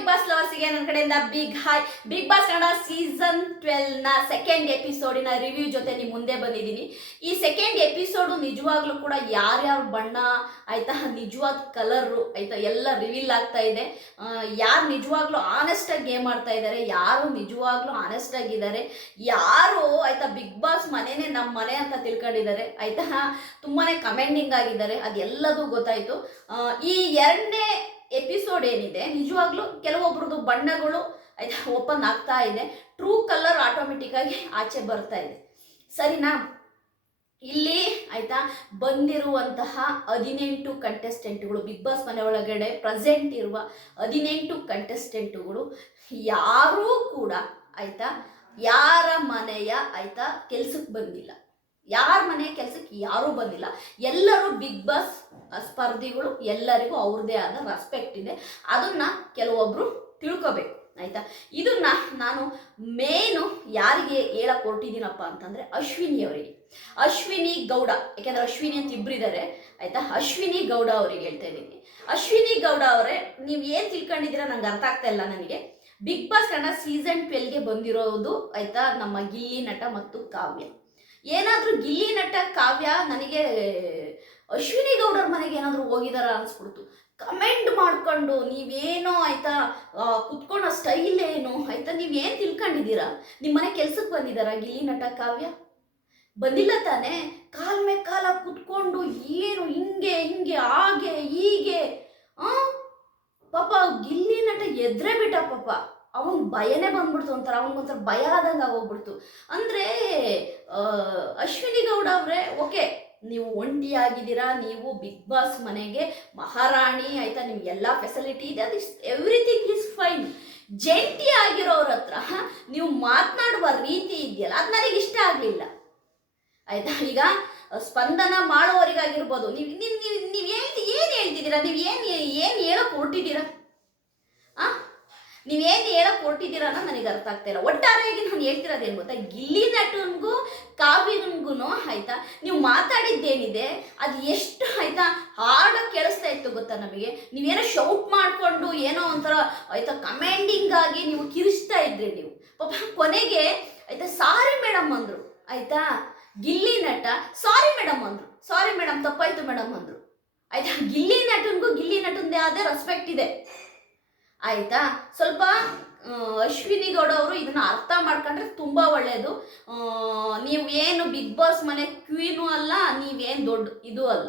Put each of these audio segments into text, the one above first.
Big boss ಲವರ್ಸ್ಗೆ ನನ್ನ ಕಡೆಯಿಂದ big hi big boss Kannada season ಟ್ವೆಲ್ನ second ಎಪಿಸೋಡಿನ ರಿವ್ಯೂ ಜೊತೆ ನಿಮ್ಮ ಮುಂದೆ ಬಂದಿದ್ದೀನಿ. ಈ ಸೆಕೆಂಡ್ ಎಪಿಸೋಡು ನಿಜವಾಗ್ಲೂ ಕೂಡ ಯಾರ್ಯಾರ ಬಣ್ಣ, ಆಯ್ತಾ, ನಿಜವಾದ ಕಲರು ಆಯ್ತಾ, ಎಲ್ಲ ರಿವೀಲ್ ಆಗ್ತಾ ಇದೆ. ಯಾರು ನಿಜವಾಗ್ಲೂ ಆನೆಸ್ಟ್ ಆಗಿ ಗೇಮ್ ಆಡ್ತಾ ಇದ್ದಾರೆ ಯಾರು ನಿಜವಾಗ್ಲೂ ಆನೆಸ್ಟ್ ಆಗಿದ್ದಾರೆ ಯಾರು, ಆಯ್ತಾ ಬಿಗ್ ಬಾಸ್ ಮನೆನೇ ನಮ್ಮ ಮನೆ ಅಂತ ತಿಳ್ಕೊಂಡಿದ್ದಾರೆ, ಆಯ್ತಾ, ತುಂಬಾನೇ ಕಮೆಂಡಿಂಗ್ ಆಗಿದ್ದಾರೆ, ಅದೆಲ್ಲದೂ ಗೊತ್ತಾಯ್ತು. ಈ ಎರಡನೇ ಎಪಿಸೋಡ್ ಏನಿದೆ, ನಿಜವಾಗ್ಲೂ ಕೆಲವೊಬ್ರದ್ದು ಬಣ್ಣಗಳು ಆಯ್ತಾ ಓಪನ್ ಆಗ್ತಾ ಇದೆ. ಟ್ರೂ ಕಲರ್ ಆಟೋಮೆಟಿಕ್ ಆಗಿ ಆಚೆ ಬರ್ತಾ ಇದೆ. ಸರಿನಾ? ಇಲ್ಲಿ ಆಯ್ತಾ ಬಂದಿರುವಂತಹ ಹದಿನೆಂಟು ಕಂಟೆಸ್ಟೆಂಟ್ಗಳು ಬಿಗ್ ಬಾಸ್ ಮನೆ ಒಳಗಡೆ ಪ್ರೆಸೆಂಟ್ ಇರುವ ಹದಿನೆಂಟು ಕಂಟೆಸ್ಟೆಂಟ್ಗಳು ಯಾರೂ ಕೂಡ ಆಯ್ತಾ ಯಾರ ಮನೆಯ ಆಯ್ತಾ ಕೆಲ್ಸಕ್ಕೆ ಬಂದಿಲ್ಲ. ಯಾರ ಮನೆ ಕೆಲಸಕ್ಕೆ ಯಾರೂ ಬಂದಿಲ್ಲ. ಎಲ್ಲರೂ ಬಿಗ್ ಬಾಸ್ ಸ್ಪರ್ಧಿಗಳು ಎಲ್ಲರಿಗೂ ಅವ್ರದ್ದೇ ಆದ ರೆಸ್ಪೆಕ್ಟ್ ಇದೆ. ಅದನ್ನ ಕೆಲವೊಬ್ರು ತಿಳ್ಕೊಬೇಕು, ಆಯ್ತಾ? ಇದನ್ನ ನಾನು ಮೇನು ಯಾರಿಗೆ ಹೇಳಕ್ ಹೊರಟಿದ್ದೀನಪ್ಪ ಅಂತಂದ್ರೆ ಅಶ್ವಿನಿ ಅವರಿಗೆ. ಅಶ್ವಿನಿ ಗೌಡ, ಯಾಕೆಂದ್ರೆ ಅಶ್ವಿನಿ ಅಂತ ಇಬ್ಬರಿದ್ದಾರೆ ಆಯ್ತಾ? ಅಶ್ವಿನಿ ಗೌಡ ಅವರಿಗೆ ಹೇಳ್ತಾ ಇದ್ದೀನಿ. ಅಶ್ವಿನಿ ಗೌಡ ಅವರೇ, ನೀವು ಏನು ತಿಳ್ಕೊಂಡಿದ್ದೀರಾ ನಂಗೆ ಅರ್ಥ ಆಗ್ತಾ ಇಲ್ಲ ನನಗೆ. ಬಿಗ್ ಬಾಸ್ ಕನ್ನಡ ಸೀಸನ್ ಟ್ವೆಲ್ಗೆ ಬಂದಿರೋದು, ಆಯ್ತಾ? ನಮ್ಮ ಗಿಲ್ಲಿ ನಟ ಮತ್ತು ಕಾವ್ಯ. ಏನಾದರೂ ಗಿಲ್ಲಿ ನಟ ಕಾವ್ಯ ನನಗೆ ಅಶ್ವಿನಿ ಗೌಡರ ಮನೆಗೆ ಏನಾದರೂ ಹೋಗಿದಾರ ಅನ್ಸ್ಬಿಡ್ತು. ಕಮೆಂಟ್ ಮಾಡ್ಕೊಂಡು ನೀವೇನೋ ಆಯ್ತಾ ಕುತ್ಕೊಳ್ಳೋ ಸ್ಟೈಲ್ ಏನು, ಆಯ್ತಾ, ನೀವೇನು ತಿಳ್ಕೊಂಡಿದ್ದೀರಾ? ನಿಮ್ಮ ಮನೆ ಕೆಲ್ಸಕ್ಕೆ ಬಂದಿದ್ದಾರಾ ಗಿಲ್ಲಿ ನಟ ಕಾವ್ಯ? ಬಂದಿಲ್ಲ ತಾನೇ. ಕಾಲ್ ಮೇಲೆ ಕಾಲ ಕುತ್ಕೊಂಡು ಏನು ಹಿಂಗೆ ಹಿಂಗೆ, ಹಾಗೆ, ಹೀಗೆ, ಆ? ಪಾಪ ಗಿಲ್ಲಿ ನಟ ಎದ್ರೆ ಬಿಟ್ಟ ಪಾಪ. ಅವನ್ ಭಯನೇ ಬಂದ್ಬಿಡ್ತು ಅಂತಾರೆ ಅವನಿಗೊಂಥರ ಭಯ ಆದಂಗೆ ಆಗೋಗ್ಬಿಡ್ತು. ಅಂದರೆ ಅಶ್ವಿನಿ ಗೌಡ ಅವರೇ, ಓಕೆ, ನೀವು ಒಂಟಿಯಾಗಿದ್ದೀರಾ, ನೀವು ಬಿಗ್ ಬಾಸ್ ಮನೆಗೆ ಮಹಾರಾಣಿ ಆಯ್ತಾ ನಿಮ್ಗೆಲ್ಲ ಫೆಸಿಲಿಟಿ ಇದೆ, ಅದು ಎವ್ರಿಥಿಂಗ್ ಇಸ್ ಫೈನ್ ಜಂಟಿ ಆಗಿರೋರ ಹತ್ರ ನೀವು ಮಾತನಾಡುವ ರೀತಿ ಇದೆಯಲ್ಲ, ಅದು ನನಗೆ ಇಷ್ಟ ಆಗಲಿಲ್ಲ. ಆಯ್ತಾ, ಈಗ ಸ್ಪಂದನ ಮಾಡುವವರಿಗಾಗಿರ್ಬೋದು ನೀವು ನೀವು ನೀವು ಏನು ಏನು ಹೇಳ್ತಿದ್ದೀರಾ, ನೀವು ಏನು ಏನು ಹೇಳೋಕೆ ಹೊರಟಿದ್ದೀರಾ? ನೀವೇನು ಹೇಳಕ್ ಹೊರಟಿದ್ದೀರ ಅನ್ನೋ ನನಗೆ ಅರ್ಥ ಆಗ್ತಾ ಇಲ್ಲ. ಒಟ್ಟಾರೆಯಾಗಿ ನಾನು ಹೇಳ್ತಿರೋದೇನು ಗೊತ್ತಾ? ಗಿಲ್ಲಿ ನಟನ್ಗೂ ಕಾವ್ಯನ್ಗೂ ಆಯ್ತಾ? ನೀವು ಮಾತಾಡಿದ್ದೇನಿದೆ, ಅದು ಎಷ್ಟು ಆಯ್ತಾ? ಹಾಡು ಕೇಳಿಸ್ತಾ ಇತ್ತು ಗೊತ್ತಾ ನಮಗೆ? ನೀವೇನೋ ಶೌಟ್ ಮಾಡಿಕೊಂಡು ಏನೋ ಒಂಥರ ಆಯ್ತಾ ಕಮೆಂಡಿಂಗ್ ಆಗಿ ನೀವು ಕಿರಿಸ್ತಾ ಇದ್ರಿ ನೀವು. ಪಾಪ ಕೊನೆಗೆ ಆಯ್ತಾ ಸಾರಿ ಮೇಡಮ್ ಅಂದರು, ಆಯ್ತಾ? ಗಿಲ್ಲಿ ನಟ, ಸಾರಿ ಮೇಡಮ್ ಅಂದರು. ಸಾರಿ ಮೇಡಮ್ ತಪ್ಪಾಯ್ತು ಮೇಡಮ್ ಅಂದರು. ಆಯ್ತಾ? ಗಿಲ್ಲಿ ನಟನ್ಗೂ ಗಿಲ್ಲಿ ನಟನ್ದೇ ಆದ ರೆಸ್ಪೆಕ್ಟ್ ಇದೆ. ಆಯ್ತಾ? ಸ್ವಲ್ಪ ಅಶ್ವಿನಿ ಗೌಡ ಅವರು ಇದನ್ನ ಅರ್ಥ ಮಾಡ್ಕೊಂಡ್ರೆ ತುಂಬಾ ಒಳ್ಳೆಯದು ನೀವು ಏನು ಬಿಗ್ ಬಾಸ್ ಮನೆ ಕ್ವೀನು ಅಲ್ಲ, ನೀವೇನು ದೊಡ್ಡ ಇದು ಅಲ್ಲ.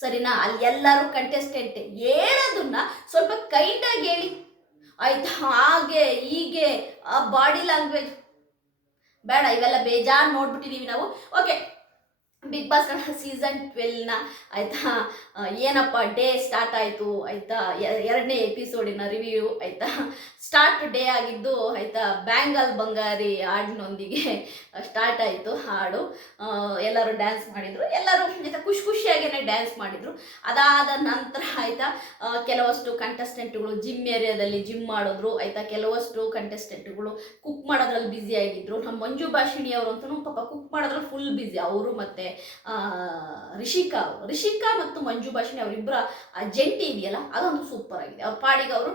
ಸರಿನಾ? ಅಲ್ಲಿ ಎಲ್ಲರೂ ಕಂಟೆಸ್ಟೆಂಟ್ ಹೇಳೋದನ್ನ ಸ್ವಲ್ಪ ಕೈಂಡಾಗಿ ಹೇಳಿ. ಆಯ್ತಾ? ಹಾಗೆ, ಹೀಗೆ, ಆ ಬಾಡಿ ಲ್ಯಾಂಗ್ವೇಜ್ ಬೇಡ, ಇವೆಲ್ಲ ಬೇಜಾರು ನೋಡ್ಬಿಟ್ಟಿದ್ದೀವಿ ನಾವು. Okay big boss Kannada season ಟ್ವೆಲ್ನ ಆಯಿತಾ? ಏನಪ್ಪ ಡೇ ಸ್ಟಾರ್ಟ್ ಆಯಿತು, ಆಯಿತಾ? ಎರಡನೇ ಎಪಿಸೋಡಿನ ರಿವ್ಯೂ ಆಯಿತಾ? ಸ್ಟಾರ್ಟ್ ಡೇ ಆಗಿದ್ದು, ಆಯಿತಾ? ಬ್ಯಾಂಗಲ್ ಬಂಗಾರಿ ಹಾಡಿನೊಂದಿಗೆ ಸ್ಟಾರ್ಟ್ ಆಯಿತು ಹಾಡು. ಎಲ್ಲರೂ ಡ್ಯಾನ್ಸ್ ಮಾಡಿದರು. ಎಲ್ಲರೂ, ಆಯಿತಾ, ಖುಷಿ ಖುಷಿಯಾಗೇ ಡ್ಯಾನ್ಸ್ ಮಾಡಿದರು. ಅದಾದ ನಂತರ, ಆಯಿತಾ? ಕೆಲವಷ್ಟು ಕಂಟೆಸ್ಟೆಂಟ್ಗಳು ಜಿಮ್ ಏರಿಯಾದಲ್ಲಿ ಜಿಮ್ ಮಾಡಿದ್ರು. ಆಯಿತಾ? ಕೆಲವಷ್ಟು ಕಂಟೆಸ್ಟೆಂಟ್ಗಳು ಕುಕ್ ಮಾಡೋದ್ರಲ್ಲಿ ಬ್ಯುಸಿ ಆಗಿದ್ರು. ನಮ್ಮ ಮಂಜು ಭಾಷಿಣಿ ಅವರು ಅಂತೂ ಪಾಪ ಕುಕ್ ಮಾಡೋದ್ರಲ್ಲಿ ಫುಲ್ ಬ್ಯುಸಿ ಅವರು ಮತ್ತು ರಿಷಿಕಾ ಅವರು. ರಿಷಿಕಾ ಮತ್ತು ಮಂಜು ಭಾಷಣೆ ಅವರಿಬ್ಬರ ಜಂಟಿ ಇದೆಯಲ್ಲ, ಅದೊಂದು ಸೂಪರ್ ಆಗಿದೆ. ಅವ್ರ ಪಾಡಿಗೆ ಅವರು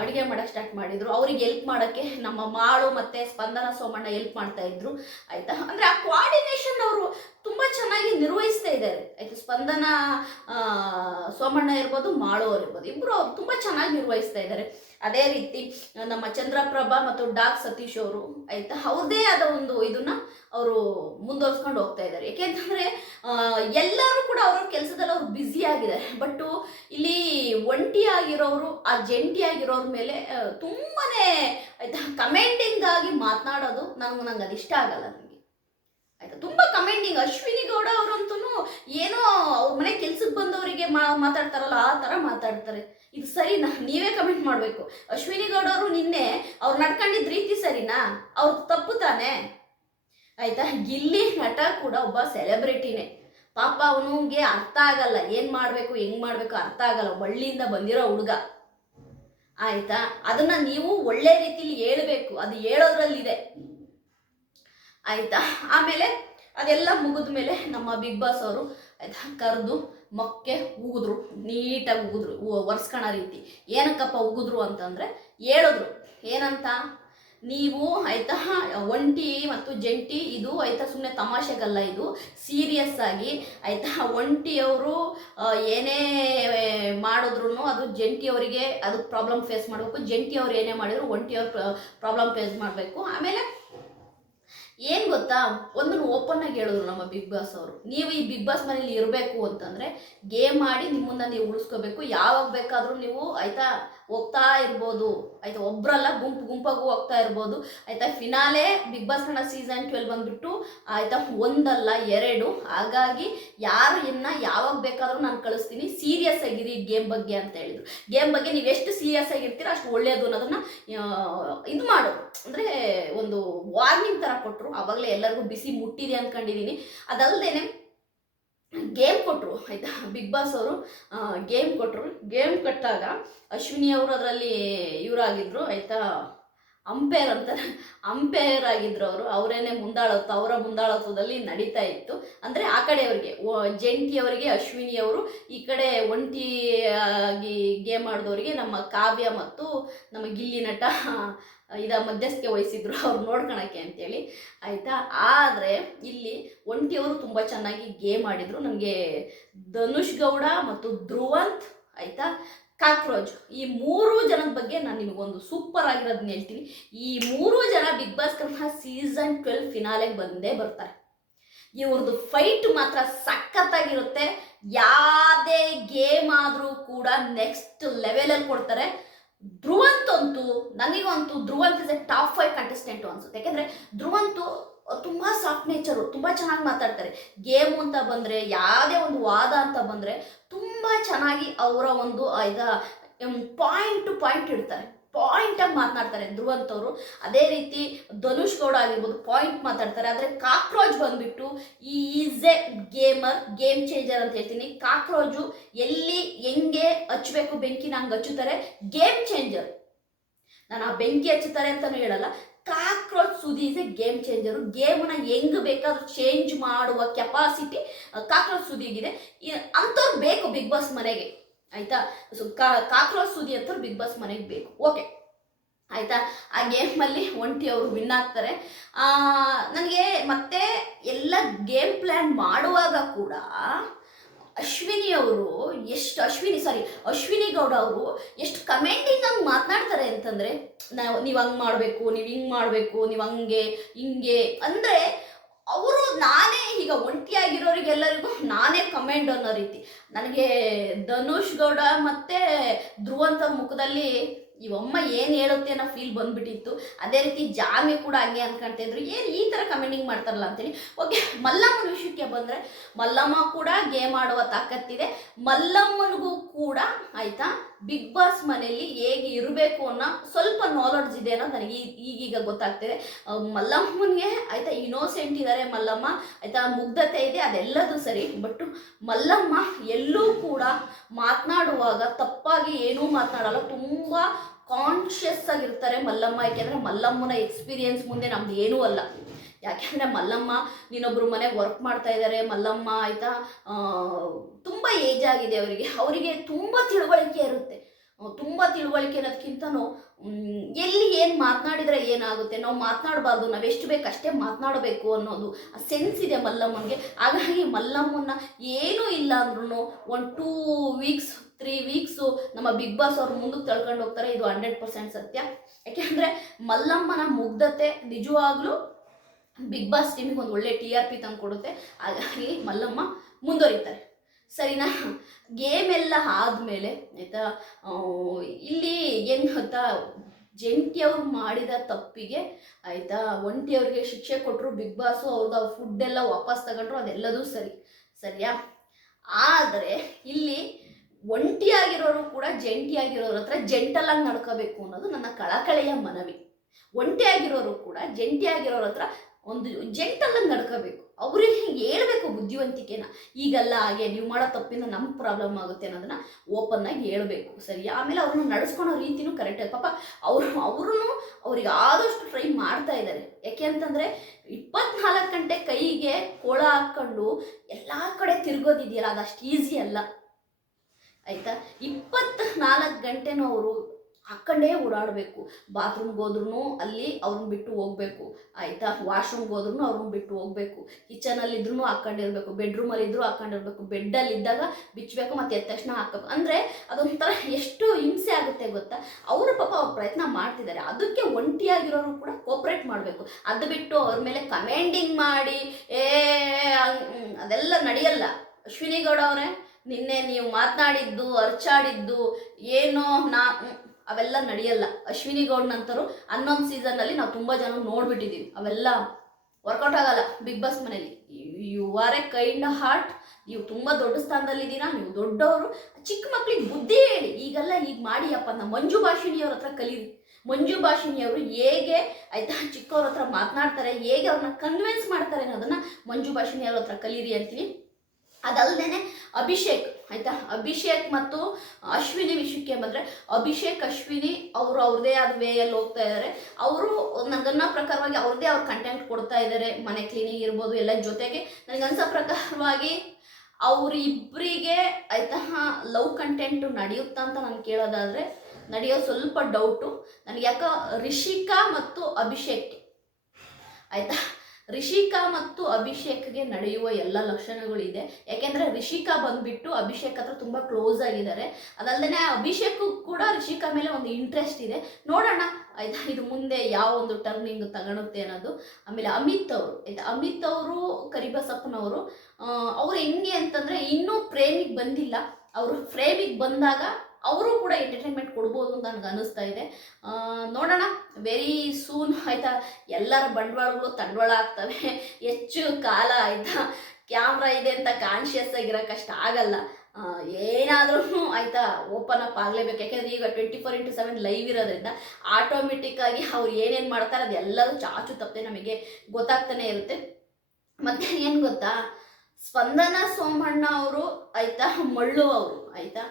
ಅಡುಗೆ ಮಾಡೋಕ್ಕೆ ಸ್ಟಾರ್ಟ್ ಮಾಡಿದ್ರು. ಅವ್ರಿಗೆ ಹೆಲ್ಪ್ ಮಾಡೋಕ್ಕೆ ನಮ್ಮ ಮಾಳು ಮತ್ತು ಸ್ಪಂದನ ಸೋಮಣ್ಣ ಹೆಲ್ಪ್ ಮಾಡ್ತಾ ಇದ್ರು. ಆಯಿತಾ? ಅಂದರೆ ಆ ಕೋಆರ್ಡಿನೇಷನ್ ಅವರು ತುಂಬ ಚೆನ್ನಾಗಿ ನಿರ್ವಹಿಸ್ತಾ ಇದ್ದಾರೆ. ಆಯಿತು, ಸ್ಪಂದನ ಸೋಮಣ್ಣ ಇರ್ಬೋದು, ಮಾಳು ಅವ್ರು ಇರ್ಬೋದು ಇಬ್ಬರು ಅವ್ರು ತುಂಬ ಚೆನ್ನಾಗಿ ನಿರ್ವಹಿಸ್ತಾ ಇದ್ದಾರೆ. ಅದೇ ರೀತಿ, ನಮ್ಮ ಚಂದ್ರಪ್ರಭಾ ಮತ್ತು ಡಾಕ್ ಸತೀಶ್ ಅವರು ಆಯಿತಾ ಅವ್ರದೇ ಆದ ಒಂದು ಇದನ್ನ ಅವರು ಮುಂದುವರ್ಸ್ಕೊಂಡು ಹೋಗ್ತಾ ಇದ್ದಾರೆ. ಯಾಕೆಂತಂದರೆ ಎಲ್ಲರೂ ಕೂಡ ಅವ್ರ ಕೆಲಸದಲ್ಲಿ ಅವ್ರು ಬ್ಯುಸಿ ಆಗಿದ್ದಾರೆ. ಬಟ್ಟು ಇಲ್ಲಿ ಒಂಟಿ ಆಗಿರೋರು, ಆ ಜಂಟಿ ಆಗಿರೋರ ಮೇಲೆ ತುಂಬಾನೇ ಆಯ್ತಾ ಕಮೆಂಟಿಂಗ್ ಆಗಿ ಮಾತನಾಡೋದು ನನಗೆ ನಂಗೆ ಅದು ಇಷ್ಟ ಆಗಲ್ಲ ನನಗೆ ಆಯ್ತಾ, ತುಂಬ ಕಮೆಂಟಿಂಗ್ ಅಶ್ವಿನಿ ಗೌಡ ಅವರಂತೂ ಏನೋ ಅವ್ರ ಮನೆ ಕೆಲ್ಸಕ್ಕೆ ಬಂದವರಿಗೆ ಮಾತಾಡ್ತಾರಲ್ಲ, ಆ ಥರ ಮಾತಾಡ್ತಾರೆ. ಇದು ಸರಿನಾ ನೀವೇ ಕಮೆಂಟ್ ಮಾಡಬೇಕು. ಅಶ್ವಿನಿ ಗೌಡ ಅವರು ನಿನ್ನೆ ಅವ್ರು ನಡ್ಕೊಂಡಿದ್ದ ರೀತಿ ಸರಿನಾ? ಅವ್ರು ತಪ್ಪು ತಾನೆ? ಆಯ್ತಾ? ಗಿಲ್ಲಿ ನಟ ಕೂಡ ಒಬ್ಬ ಸೆಲೆಬ್ರಿಟಿನೇ ಪಾಪ ಅವನಿಗೆ ಅರ್ಥ ಆಗಲ್ಲ. ಏನು ಮಾಡಬೇಕು, ಹೆಂಗ್ ಮಾಡಬೇಕು ಅರ್ಥ ಆಗಲ್ಲ. ಬಳ್ಳಿಯಿಂದ ಬಂದಿರೋ ಹುಡುಗ. ಆಯ್ತಾ? ಅದನ್ನ ನೀವು ಒಳ್ಳೆ ರೀತಿಲಿ ಹೇಳ್ಬೇಕು. ಅದು ಹೇಳೋದ್ರಲ್ಲಿದೆ. ಆಯ್ತಾ? ಆಮೇಲೆ ಅದೆಲ್ಲ ಮುಗಿದ ಮೇಲೆ ನಮ್ಮ ಬಿಗ್ ಬಾಸ್ ಅವರು, ಆಯ್ತಾ, ಕರೆದು ಮೊಕ್ಕೆ ಉಗಿದ್ರು, ನೀಟಾಗಿ ಉಗಿದ್ರು ಒರೆಸ್ಕೊಳೋ ರೀತಿ. ಏನಕ್ಕಪ್ಪ ಉಗಿದ್ರು ಅಂತಂದರೆ ಹೇಳಿದ್ರು. ಏನಂತ? ನೀವು ಆಯ್ತಾ? ಒಂಟಿ ಮತ್ತು ಜಂಟಿ, ಇದು ಆಯ್ತಾ ಸುಮ್ಮನೆ ತಮಾಷೆಗಲ್ಲ ಇದು. ಸೀರಿಯಸ್ ಆಗಿ ಆಯ್ತಾ? ಒಂಟಿಯವರು ಏನೇ ಮಾಡಿದ್ರು ಅದು ಜಂಟಿಯವರಿಗೆ ಅದು ಪ್ರಾಬ್ಲಮ್ ಫೇಸ್ ಮಾಡಬೇಕು. ಜಂಟಿಯವ್ರು ಏನೇ ಮಾಡಿದ್ರು, ಒಂಟಿಯವ್ರು ಪ್ರಾಬ್ಲಮ್ ಫೇಸ್ ಮಾಡಬೇಕು. ಆಮೇಲೆ ಏನು ಗೊತ್ತಾ? ಒಂದನ್ನು ಓಪನ್ ಆಗಿ ಹೇಳಿದ್ರು ನಮ್ಮ ಬಿಗ್ ಬಾಸ್ ಅವರು. ನೀವು ಈ ಬಿಗ್ ಬಾಸ್ ಮನೇಲಿ ಇರಬೇಕು ಅಂತಂದರೆ ಗೇಮ್ ಮಾಡಿ ನಿಮ್ಮನ್ನ ನೀವು ಉಳಿಸ್ಕೋಬೇಕು. ಯಾವಾಗ ಬೇಕಾದರೂ ನೀವು ಆಯ್ತಾ? ಹೋಗ್ತಾ ಇರ್ಬೋದು. ಆಯ್ತಾ, ಒಬ್ರಲ್ಲ ಗುಂಪು ಗುಂಪಾಗೂ ಹೋಗ್ತಾ ಇರ್ಬೋದು. ಆಯ್ತಾ finale big boss Kannada season twelve ಬಂದ್ಬಿಟ್ಟು, ಆಯ್ತಾ, ಒಂದಲ್ಲ ಎರಡು. ಹಾಗಾಗಿ, ಯಾರು ಇನ್ನ ಯಾವಾಗ ಬೇಕಾದರೂ ನಾನು ಕಳಿಸ್ತೀನಿ. ಸೀರಿಯಸ್ ಆಗಿರಿ ಗೇಮ್ ಬಗ್ಗೆ ಅಂತ ಹೇಳಿದ್ರು. ಗೇಮ್ ಬಗ್ಗೆ ನೀವು ಎಷ್ಟು ಸೀರಿಯಸ್ ಆಗಿರ್ತೀರ ಅಷ್ಟು ಒಳ್ಳೆಯದು ಅನ್ನೋದನ್ನ ಇದು ಮಾಡು. ಅಂದರೆ, ಒಂದು ವಾರ್ನಿಂಗ್ ಥರ ಕೊಟ್ಟರು ಆವಾಗಲೇ ಎಲ್ಲರಿಗೂ ಬಿಸಿ ಮುಟ್ಟಿದೆ ಅಂದ್ಕೊಂಡಿದ್ದೀನಿ ಅದಲ್ಲದೇನೆ ಗೇಮ್ ಕೊಟ್ಟರು ಆಯಿತಾ? ಬಿಗ್ ಬಾಸ್ ಅವರು ಗೇಮ್ ಕೊಟ್ಟರು ಗೇಮ್ ಕಟ್ಟಾಗ ಅಶ್ವಿನಿ ಅವರು ಅದರಲ್ಲಿ ಇವರಾಗಿದ್ದರು ಆಯಿತಾ? ಅಂಪೇರ್ ಅಂತ ಅಂಪೇರ್ ಆಗಿದ್ರು ಅವರು. ಅವರೇನೆ ಮುಂದಾಳತ್ವ, ಅವರ ಮುಂದಾಳತ್ವದಲ್ಲಿ ನಡೀತಾ ಇತ್ತು. ಅಂದರೆ ಆ ಕಡೆಯವರಿಗೆ ಜಂಟಿಯವರಿಗೆ ಅಶ್ವಿನಿ ಅವರು, ಈ ಕಡೆ ಒಂಟಿಯಾಗಿ ಗೇಮ್ ಆಡಿದವರಿಗೆ ನಮ್ಮ ಕಾವ್ಯ ಮತ್ತು ನಮ್ಮ ಗಿಲ್ಲಿ ನಟ, ಇದ ಮಧ್ಯಸ್ಥಿಕೆ ವಹಿಸಿದ್ರು ಅವ್ರು ನೋಡ್ಕೊಳಕ್ಕೆ ಅಂತೇಳಿ. ಆಯಿತಾ? ಆದರೆ ಇಲ್ಲಿ ಒಂಟಿಯವರು ತುಂಬ ಚೆನ್ನಾಗಿ ಗೇಮ್ ಆಡಿದರು. ನನಗೆ ಧನುಷ್ ಗೌಡ ಮತ್ತು ಧ್ರುವಂತ್, ಆಯಿತಾ? ಕಾಕ್ರೋಚ್. ಈ ಮೂರು ಜನದ ಬಗ್ಗೆ ನಾನು ನಿಮಗೊಂದು ಸೂಪರ್ ಆಗಿರೋದನ್ನ ಹೇಳ್ತೀನಿ. ಈ ಮೂರು ಜನ big boss Kannada season twelve ಫಿನಾಲೆಗೆ ಬಂದೇ ಬರ್ತಾರೆ. ಇವ್ರದ್ದು ಫೈಟ್ ಮಾತ್ರ ಸಖತ್ತಾಗಿರುತ್ತೆ. ಯಾವುದೇ ಗೇಮ್ ಆದರೂ ಕೂಡ ನೆಕ್ಸ್ಟ್ ಲೆವೆಲಲ್ಲಿ ಕೊಡ್ತಾರೆ. ಧ್ರುವಂತ್ ಅಂತೂ, ನನಗಂತೂ Dhruvanth is a top five contestant ಅನ್ಸುತ್ತೆ. ಯಾಕೆಂದರೆ ಧ್ರುವಂತು ತುಂಬ ಸಾಫ್ಟ್ ನೇಚರು ತುಂಬ ಚೆನ್ನಾಗಿ ಮಾತಾಡ್ತಾರೆ. ಗೇಮು ಅಂತ ಬಂದರೆ, ಯಾವುದೇ ಒಂದು ವಾದ ಅಂತ ಬಂದರೆ ತುಂಬ ಚೆನ್ನಾಗಿ ಅವರ ಒಂದು ಇದ ಪಾಯಿಂಟ್ ಟು ಪಾಯಿಂಟ್ ಇಡ್ತಾರೆ. ಪಾಯಿಂಟಾಗಿ ಮಾತನಾಡ್ತಾರೆ ಧ್ರುವಂತವರು. ಅದೇ ರೀತಿ ಧನುಷ್ ಗೌಡ ಆಗಿರ್ಬೋದು ಪಾಯಿಂಟ್ ಮಾತಾಡ್ತಾರೆ. ಆದರೆ ಕಾಕ್ರೋಚ್ ಬಂದ್ಬಿಟ್ಟು ಈ is a gamer game changer ಅಂತ ಹೇಳ್ತೀನಿ. ಕಾಕ್ರೋಜು ಎಲ್ಲಿ, ಹೆಂಗೆ ಹಚ್ಚಬೇಕು ಬೆಂಕಿನ ಹಂಗೆ ಹಚ್ಚುತ್ತಾರೆ? ಗೇಮ್ ಚೇಂಜರ್ ನಾನು ಆ ಬೆಂಕಿ ಹಚ್ಚುತ್ತಾರೆ ಅಂತಲೂ ಹೇಳಲ್ಲ. Cockroach Sudhi is a game changer ಗೇಮ್ನ ಹೆಂಗ್ ಬೇಕಾದ್ರೂ ಚೇಂಜ್ ಮಾಡುವ ಕೆಪಾಸಿಟಿ ಕಾಕ್ರೋಚ್ ಸುದಿಗಿದೆ. ಅಂಥವ್ರು ಬೇಕು ಬಿಗ್ ಬಾಸ್ ಮನೆಗೆ. ಆಯ್ತಾ? ಸೊ ಕಾಕ್ರೋಚ್ ಸುದಿ ಅಂತವ್ರು ಬಿಗ್ ಬಾಸ್ ಮನೆಗೆ ಬೇಕು. ಓಕೆ ಆಯ್ತಾ? ಆ ಗೇಮಲ್ಲಿ ಒಂಟಿ ಅವರು ವಿನ್ ಆಗ್ತಾರೆ. ನನಗೆ ಮತ್ತೆ ಎಲ್ಲ ಗೇಮ್ ಪ್ಲ್ಯಾನ್ ಮಾಡುವಾಗ ಕೂಡ ಅಶ್ವಿನಿ ಅವರು, ಎಷ್ಟು ಅಶ್ವಿನಿ ಸಾರಿ ಅಶ್ವಿನಿ ಗೌಡ ಅವರು ಎಷ್ಟು ಕಮೆಂಡಿಂಗ್ ಆಗಿ ಮಾತನಾಡ್ತಾರೆ ಅಂತಂದರೆ, ನಾವು ನೀವು ಹಂಗೆ ಮಾಡಬೇಕು, ನೀವು ಹಿಂಗೆ ಮಾಡಬೇಕು, ನೀವು ಹಂಗೆ, ಹಿಂಗೆ, ಅಂದರೆ ಅವರು ನಾನೇ ಈಗ ಒಂಟಿಯಾಗಿರೋರಿಗೆಲ್ಲರಿಗೂ ನಾನೇ ಕಮೆಂಡ್ ಅನ್ನೋ ರೀತಿ. ನನಗೆ ಧನುಷ್ ಗೌಡ ಮತ್ತು ಧ್ರುವಂತ ಮುಖದಲ್ಲಿ ಈ ಇವಮ್ಮ ಏನು ಹೇಳುತ್ತೆ ಅನ್ನೋ ಫೀಲ್ ಬಂದ್ಬಿಟ್ಟಿತ್ತು. ಅದೇ ರೀತಿ ಜಾಮಿ ಕೂಡ ಹಂಗೆ ಅನ್ಕೊಂತ ಇದ್ರು. ಏನು ಈ ಥರ ಕಮೆಂಟಿಂಗ್ ಮಾಡ್ತಾರಲ್ಲ ಅಂತೇಳಿ. ಓಕೆ ಮಲ್ಲಮ್ಮನ ವಿಷಯಕ್ಕೆ ಬಂದರೆ ಮಲ್ಲಮ್ಮ ಕೂಡ ಗೇಮ್ ಆಡುವ ತಾಕತ್ತಿದೆ. ಮಲ್ಲಮ್ಮನಿಗೂ ಕೂಡ ಆಯಿತಾ? ಬಿಗ್ ಬಾಸ್ ಮನೆಯಲ್ಲಿ ಹೇಗೆ ಇರಬೇಕು ಅನ್ನೋ ಸ್ವಲ್ಪ ನಾಲೆಡ್ಜ್ ಇದೆ ಅನ್ನೋ ನನಗೆ ಈಗೀಗ ಗೊತ್ತಾಗ್ತಿದೆ. ಮಲ್ಲಮ್ಮನಿಗೆ ಆಯ್ತಾ ಇನೋಸೆಂಟ್ ಇದ್ದಾರೆ ಮಲ್ಲಮ್ಮ. ಆಯ್ತಾ ಮುಗ್ಧತೆ ಇದೆ, ಅದೆಲ್ಲದೂ ಸರಿ. ಬಟ್ ಮಲ್ಲಮ್ಮ ಎಲ್ಲೂ ಕೂಡ ಮಾತನಾಡುವಾಗ ತಪ್ಪಾಗಿ ಏನೂ ಮಾತನಾಡಲ್ಲ. ತುಂಬ ಕಾನ್ಷಿಯಸ್ ಆಗಿರ್ತಾರೆ ಮಲ್ಲಮ್ಮ. ಯಾಕೆಂದರೆ ಮಲ್ಲಮ್ಮನ ಎಕ್ಸ್ಪೀರಿಯನ್ಸ್ ಮುಂದೆ ನಮ್ದು ಏನೂ ಅಲ್ಲ. ಯಾಕೆಂದರೆ ಮಲ್ಲಮ್ಮ ನೀನೊಬ್ರು ಮನೆಗೆ ವರ್ಕ್ ಮಾಡ್ತಾ ಇದ್ದಾರೆ ಮಲ್ಲಮ್ಮ ಆಯಿತಾ? ತುಂಬ ಏಜ್ ಆಗಿದೆ ಅವರಿಗೆ. ಅವರಿಗೆ ತುಂಬ ತಿಳುವಳಿಕೆ ಇರುತ್ತೆ. ತುಂಬ ತಿಳುವಳಿಕೆ ಅನ್ನೋದಕ್ಕಿಂತನೂ ಎಲ್ಲಿ ಏನು ಮಾತನಾಡಿದ್ರೆ ಏನಾಗುತ್ತೆ? ನಾವು ಮಾತನಾಡಬಾರ್ದು. ನಾವೆಷ್ಟು ಬೇಕು ಅಷ್ಟೇ ಮಾತನಾಡಬೇಕು ಅನ್ನೋದು ಆ ಸೆನ್ಸ್ ಇದೆ ಮಲ್ಲಮ್ಮನಿಗೆ. ಹಾಗಾಗಿ ಮಲ್ಲಮ್ಮನ್ನ ಏನೂ ಇಲ್ಲ ಅಂದ್ರೂ one two weeks three weeks ನಮ್ಮ ಬಿಗ್ ಬಾಸ್ ಅವ್ರು ಮುಂದಕ್ಕೆ ತಳ್ಕೊಂಡು ಹೋಗ್ತಾರೆ. ಇದು ಹಂಡ್ರೆಡ್ ಪರ್ಸೆಂಟ್ ಸತ್ಯ. ಯಾಕೆಂದರೆ ಮಲ್ಲಮ್ಮನ ಮುಗ್ಧತೆ ನಿಜವಾಗ್ಲೂ ಬಿಗ್ ಬಾಸ್ ಟೀಮಿಗೆ ಒಂದು ಒಳ್ಳೆ ಟಿ ಆರ್ ಪಿ ತಂದು ಕೊಡುತ್ತೆ. ಹಾಗಾಗಿ ಮಲ್ಲಮ್ಮ ಮುಂದುವರಿತಾರೆ. ಸರಿನಾ? ಗೇಮ್ ಎಲ್ಲ ಆದಮೇಲೆ ಆಯಿತಾ ಇಲ್ಲಿ ಏನು ಗೊತ್ತಾ ಜಂಟಿಯವ್ರು ಮಾಡಿದ ತಪ್ಪಿಗೆ ಆಯಿತಾ ಒಂಟಿಯವ್ರಿಗೆ ಶಿಕ್ಷೆ ಕೊಟ್ಟರು ಬಿಗ್ ಬಾಸು ಅವ್ರದ್ದು ಫುಡ್ ಎಲ್ಲ ವಾಪಸ್ ತಗೊಂಡ್ರು, ಅದೆಲ್ಲದೂ ಸರಿ. ಸರಿಯಾ? ಆದರೆ ಇಲ್ಲಿ ಒಂಟಿಯಾಗಿರೋರು ಕೂಡ ಜಂಟಿಯಾಗಿರೋರ ಹತ್ರ ಜಂಟಲಾಗಿ ನಡ್ಕೋಬೇಕು ಅನ್ನೋದು ನನ್ನ ಕಳಕಳೆಯ ಮನವಿ. ಒಂಟಿಯಾಗಿರೋರು ಕೂಡ ಜಂಟಿಯಾಗಿರೋರ ಹತ್ರ ಒಂದು ಜೆಂಟಲ್ಲಾಗಿ ನಡ್ಕೋಬೇಕು. ಅವ್ರಿಗೆ ಹೇಳಬೇಕು ಬುದ್ಧಿವಂತಿಕೆನ. ಈಗಲ್ಲ ಹಾಗೆ ನೀವು ಮಾಡೋ ತಪ್ಪಿಂದ ನಮ್ಗೆ ಪ್ರಾಬ್ಲಮ್ ಆಗುತ್ತೆ ಅನ್ನೋದನ್ನ ಓಪನ್ ಆಗಿ ಹೇಳಬೇಕು, ಸರಿ? ಆಮೇಲೆ ಅವ್ರನ್ನ ನಡೆಸ್ಕೊಳೋ ರೀತಿನೂ ಕರೆಕ್ಟ್ ಪಾಪ ಅವರು ಅವರು ಅವ್ರಿಗೆ ಆದಷ್ಟು ಟ್ರೈ ಮಾಡ್ತಾ ಇದ್ದಾರೆ ಯಾಕೆ ಅಂತಂದ್ರೆ ಇಪ್ಪತ್ನಾಲ್ಕು ಗಂಟೆ ಕೈಗೆ ಕೋಳ ಹಾಕ್ಕೊಂಡು ಎಲ್ಲ ಕಡೆ ತಿರ್ಗೋದಿದೆಯಲ್ಲ, ಅದು ಅಷ್ಟು ಈಸಿ ಅಲ್ಲ. ಆಯ್ತಾ? ಇಪ್ಪತ್ನಾಲ್ಕು ಗಂಟೆನೂ ಅವರು ಹಾಕ್ಕೊಂಡೇ ಓಡಾಡಬೇಕು. ಬಾತ್ರೂಮ್ಗೆ ಹೋದ್ರೂ ಅಲ್ಲಿ ಅವ್ರನ್ನ ಬಿಟ್ಟು ಹೋಗ್ಬೇಕು. ಆಯಿತಾ? ವಾಶ್ರೂಮ್ಗೆ ಹೋದ್ರೂ ಅವ್ರನ್ನ ಬಿಟ್ಟು ಹೋಗ್ಬೇಕು. ಕಿಚನಲ್ಲಿ ಇದ್ರೂ ಹಾಕೊಂಡಿರ್ಬೇಕು ಬೆಡ್ರೂಮಲ್ಲಿ ಇದ್ರೂ ಹಾಕೊಂಡಿರ್ಬೇಕು ಬೆಡ್ಡಲ್ಲಿದ್ದಾಗ ಬಿಚ್ಚಬೇಕು ಮತ್ತು ಎದ್ದ ತಕ್ಷಣ ಹಾಕಬೇಕು. ಅಂದರೆ ಅದೊಂಥರ ಎಷ್ಟು ಹಿಂಸೆ ಆಗುತ್ತೆ ಗೊತ್ತಾ? ಅವರು ಪಾಪ ಅವ್ರ ಪ್ರಯತ್ನ ಮಾಡ್ತಿದ್ದಾರೆ. ಅದಕ್ಕೆ ಒಂಟಿಯಾಗಿರೋರು ಕೂಡ ಕೋಪ್ರೇಟ್ ಮಾಡಬೇಕು. ಅದು ಬಿಟ್ಟು ಅವ್ರ ಮೇಲೆ ಕಮೆಂಡಿಂಗ್ ಮಾಡಿ, ಏ ಅದೆಲ್ಲ ನಡೆಯಲ್ಲ. ಅಶ್ವಿನಿ ಗೌಡ ಅವರೇ, ನಿನ್ನೆ ನೀವು ಮಾತನಾಡಿದ್ದು, ಅರ್ಚಾಡಿದ್ದು, ಏನೋ ನಾ ಅವೆಲ್ಲ ನಡೆಯಲ್ಲ. ಅಶ್ವಿನಿ ಗೌಡ್ ನಂತರು ಹನ್ನೊಂದು ಸೀಸನ್ನಲ್ಲಿ ನಾವು ತುಂಬ ಜನ ನೋಡ್ಬಿಟ್ಟಿದ್ದೀವಿ ಅವೆಲ್ಲ ವರ್ಕೌಟ್ ಆಗಲ್ಲ ಬಿಗ್ ಬಾಸ್ ಮನೇಲಿ you are a kind heart ನೀವು ತುಂಬ ದೊಡ್ಡ ಸ್ಥಾನದಲ್ಲಿದ್ದೀರಾ, ನೀವು ದೊಡ್ಡವರು. ಚಿಕ್ಕ ಮಕ್ಳಿಗೆ ಬುದ್ಧಿ ಹೇಳಿ. ಈಗೆಲ್ಲ ಈಗ ಮಾಡಿಯಪ್ಪ, ನಮ್ಮ ಮಂಜು ಭಾಷಿಣಿಯವ್ರ ಹತ್ರ ಕಲೀರಿ. ಮಂಜು ಭಾಷಿಣಿಯವರು ಹೇಗೆ ಆಯ್ತಾ, ಚಿಕ್ಕವ್ರ ಹತ್ರ ಮಾತನಾಡ್ತಾರೆ, ಹೇಗೆ ಅವ್ರನ್ನ ಕನ್ವಿನ್ಸ್ ಮಾಡ್ತಾರೆ ಅನ್ನೋದನ್ನ ಮಂಜು ಭಾಷಿಣಿಯವ್ರ ಹತ್ರ ಕಲೀರಿ ಅಂತೀನಿ. ಅದಲ್ಲದೆ ಅಭಿಷೇಕ್ ಆಯ್ತಾ? ಅಭಿಷೇಕ್ ಮತ್ತು ಅಶ್ವಿನಿ ವಿಷಯಕ್ಕೆ ಬಂದರೆ ಅಭಿಷೇಕ್, ಅಶ್ವಿನಿ ಅವರು ಅವ್ರದೇ ಆದ ವೇಯಲ್ಲಿ ಹೋಗ್ತಾ ಇದ್ದಾರೆ ಅವರು ನನ್ನ ಪ್ರಕಾರವಾಗಿ ಅವ್ರದ್ದೇ ಅವ್ರ ಕಂಟೆಂಟ್ ಕೊಡ್ತಾ ಇದ್ದಾರೆ ಮನೆ ಕ್ಲೀನಿಂಗ್ ಇರ್ಬೋದು, ಎಲ್ಲ ಜೊತೆಗೆ ನನಗನ್ಸೋ ಪ್ರಕಾರವಾಗಿ ಅವರಿಬ್ಬರಿಗೆ ಆಯ್ತಾ ಲವ್ ಕಂಟೆಂಟು ನಡೆಯುತ್ತಾ ಅಂತ ನಾನು ಕೇಳೋದಾದರೆ ನಡೆಯೋ ಸ್ವಲ್ಪ ಡೌಟು ನನಗೆ ಯಾಕೋ ರಿಷಿಕಾ ಮತ್ತು ಅಭಿಷೇಕ್. ಆಯ್ತಾ? ರಿಷಿಕಾ ಮತ್ತು ಅಭಿಷೇಕ್ಗೆ ನಡೆಯುವ ಎಲ್ಲ ಲಕ್ಷಣಗಳಿದೆ ಯಾಕೆಂದರೆ ರಿಷಿಕಾ ಬಂದ್ಬಿಟ್ಟು ಅಭಿಷೇಕ್ ಹತ್ರ ತುಂಬ ಕ್ಲೋಸ್ ಆಗಿದ್ದಾರೆ. ಅದಲ್ಲದೆ ಅಭಿಷೇಕ್ ಕೂಡ ರಿಷಿಕಾ ಮೇಲೆ ಒಂದು ಇಂಟ್ರೆಸ್ಟ್ ಇದೆ. ನೋಡೋಣ, ಆಯ್ತಾ? ಇದು ಮುಂದೆ ಯಾವ ಒಂದು ಟರ್ನಿಂಗ್ ತಗೊಳುತ್ತೆ ಅನ್ನೋದು. ಆಮೇಲೆ ಅಮಿತ್ ಅವರು, ಆಯ್ತಾ? ಅಮಿತ್ ಅವರು, ಕರಿಬಸಪ್ಪನವರು ಅವ್ರು ಹೆಂಗೆ ಅಂತಂದರೆ ಇನ್ನೂ ಪ್ರೇಮಿಗೆ ಬಂದಿಲ್ಲ. ಅವರು ಫ್ರೇಮಿಗೆ ಬಂದಾಗ ಅವರು ಕೂಡ ಎಂಟರ್ಟೈನ್ಮೆಂಟ್ ಕೊಡ್ಬೋದು ಅಂತ ನನಗೆ ಅನ್ನಿಸ್ತಾ ಇದೆ. ನೋಡೋಣ. ವೆರಿ ಸೂನ್ ಆಯ್ತಾ. ಎಲ್ಲರ ಬಂಡವಾಳಗಳು ತಡವಾಳ ಆಗ್ತವೆ. ಹೆಚ್ಚು ಕಾಲ ಆಯ್ತಾ. ಕ್ಯಾಮ್ರಾ ಇದೆ ಅಂತ ಕಾನ್ಷಿಯಸ್ ಆಗಿರೋಕ್ಕಷ್ಟು ಆಗಲ್ಲ. ಏನಾದ್ರೂ ಆಯ್ತಾ ಓಪನ್ ಅಪ್ ಆಗಲೇಬೇಕು. ಯಾಕೆಂದ್ರೆ ಈಗ twenty four into seven live ಇರೋದ್ರಿಂದ ಆಟೋಮೆಟಿಕ್ ಆಗಿ ಅವ್ರು ಏನೇನು ಮಾಡ್ತಾರೆ ಅದೆಲ್ಲದೂ ಚಾಚು ತಪ್ಪದೆ ನಮಗೆ ಗೊತ್ತಾಗ್ತಾನೆ ಇರುತ್ತೆ. ಮತ್ತೆ ಏನು ಗೊತ್ತಾ? ಸ್ಪಂದನ ಸೋಮಣ್ಣ ಅವರು ಆಯ್ತಾ, ಮಳ್ಳು ಅವರು ಆಯ್ತಾ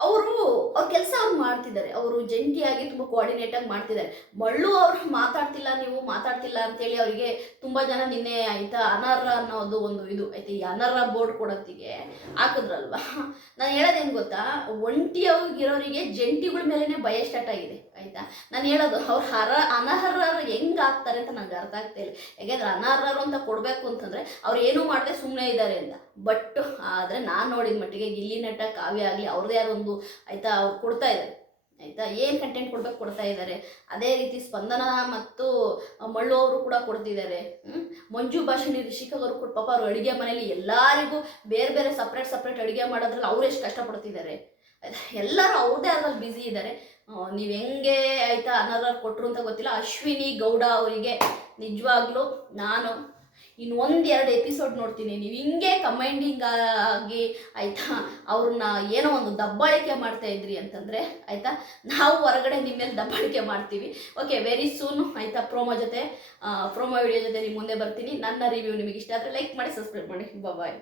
ಅವರು, ಅವ್ರ ಕೆಲಸ ಅವ್ರು ಮಾಡ್ತಿದ್ದಾರೆ. ಅವರು ಜಂಟಿಯಾಗಿ ತುಂಬ ಕೋಆರ್ಡಿನೇಟ್ ಆಗಿ ಮಾಡ್ತಿದ್ದಾರೆ. ಮಳ್ಳು ಅವ್ರು ಮಾತಾಡ್ತಿಲ್ಲ ನೀವು, ಮಾತಾಡ್ತಿಲ್ಲ ಅಂತೇಳಿ ಅವರಿಗೆ ತುಂಬ ಜನ ನಿನ್ನೆ ಆಯ್ತಾ, ಅನರ್ಹ ಅನ್ನೋದು ಒಂದು ಇದು. ಆಯ್ತಾ, ಈ ಅನರ್ಹ ಬೋರ್ಡ್ ಕೊಡೋತ್ತಿಗೆ ಹಾಕಿದ್ರಲ್ವಾ? ನಾನು ಹೇಳೋದೇನು ಗೊತ್ತಾ? ಒಂಟಿಯಾಗಿರೋರಿಗೆ ಜಂಟಿಗಳ ಮೇಲೇ ಭಯ ಸ್ಟಾರ್ಟ್ ಆಗಿದೆ. ಆಯ್ತಾ? ನಾನು ಹೇಳೋದು, ಅವ್ರು ಹರ, ಅನರ್ಹರು ಹೆಂಗೆ ಆಗ್ತಾರೆ ಅಂತ ನನಗೆ ಅರ್ಥ ಆಗ್ತಾ ಇಲ್ಲ. ಯಾಕೆಂದ್ರೆ ಅನರ್ಹರು ಅಂತ ಕೊಡಬೇಕು ಅಂತಂದರೆ ಅವ್ರು ಏನೂ ಮಾಡದೆ ಸುಮ್ಮನೆ ಇದ್ದಾರೆ ಅಂತ. ಬಟ್ ಆದರೆ ನಾನು ನೋಡಿದ ಮಟ್ಟಿಗೆ ಗಿಲ್ಲಿ ನಟ, ಕಾವ್ಯ ಆಗಲಿ ಅವ್ರದ್ದೇ ಯಾರು ಒಂದು, ಆಯಿತಾ, ಅವ್ರು ಕೊಡ್ತಾ ಇದ್ದಾರೆ ಆಯಿತಾ? ಏನು ಕಂಟೆಂಟ್ ಕೊಡ್ಬೇಕು ಕೊಡ್ತಾ ಇದ್ದಾರೆ ಅದೇ ರೀತಿ ಸ್ಪಂದನ ಮತ್ತು ಮಳ್ಳು ಅವರು ಕೂಡ ಕೊಡ್ತಿದ್ದಾರೆ? ಮಂಜು ಭಾಷಣಿ ರಿಷಿಕಾ ಅವರು ಕೂಡ ಪಾಪ ಅವ್ರು ಅಡುಗೆ ಮನೇಲಿ ಎಲ್ಲರಿಗೂ ಬೇರೆ ಬೇರೆ ಸಪ್ರೇಟ್ ಸಪ್ರೇಟ್ ಅಡುಗೆ ಮಾಡೋದ್ರಲ್ಲಿ ಅವ್ರು ಎಷ್ಟು ಕಷ್ಟಪಡ್ತಿದ್ದಾರೆ ಎಲ್ಲರೂ ಅವ್ರದ್ದೇ ಅದ್ರಲ್ಲಿ ಬ್ಯುಸಿ ಇದ್ದಾರೆ ನೀವು ಹೆಂಗೆ ಆಯಿತಾ ಅನರ್ಹ ಕೊಟ್ಟರು ಅಂತ ಗೊತ್ತಿಲ್ಲ. ಅಶ್ವಿನಿ ಗೌಡ ಅವರಿಗೆ ನಿಜವಾಗ್ಲೂ ನಾನು ಇನ್ನು ಒಂದೆರಡು ಎಪಿಸೋಡ್ ನೋಡ್ತೀನಿ. ನೀವು ಹಿಂಗೆ ಕಮೆಂಡಿಂಗ್ ಆಗಿ ಆಯಿತಾ ಅವ್ರನ್ನ ಏನೋ ಒಂದು ದಬ್ಬಾಳಿಕೆ ಮಾಡ್ತಾ ಇದ್ರಿ ಅಂತಂದರೆ ಆಯಿತಾ, ನಾವು ಹೊರಗಡೆ ನಿಮ್ಮ ಮೇಲೆ ದಬ್ಬಾಳಿಕೆ ಮಾಡ್ತೀವಿ. ಓಕೆ ವೆರಿ ಸೂನು ಆಯಿತಾ ಪ್ರೋಮೋ ಜೊತೆ ಪ್ರೋಮೋ ವಿಡಿಯೋ ಜೊತೆ ನಿಮ್ಮ ಮುಂದೆ ಬರ್ತೀನಿ. ನನ್ನ ರಿವ್ಯೂ ನಿಮಗೆ ಇಷ್ಟ ಆದರೆ ಲೈಕ್ ಮಾಡಿ ಸಬ್ಸ್ಕ್ರೈಬ್ ಮಾಡಿ. ಬಾಯ್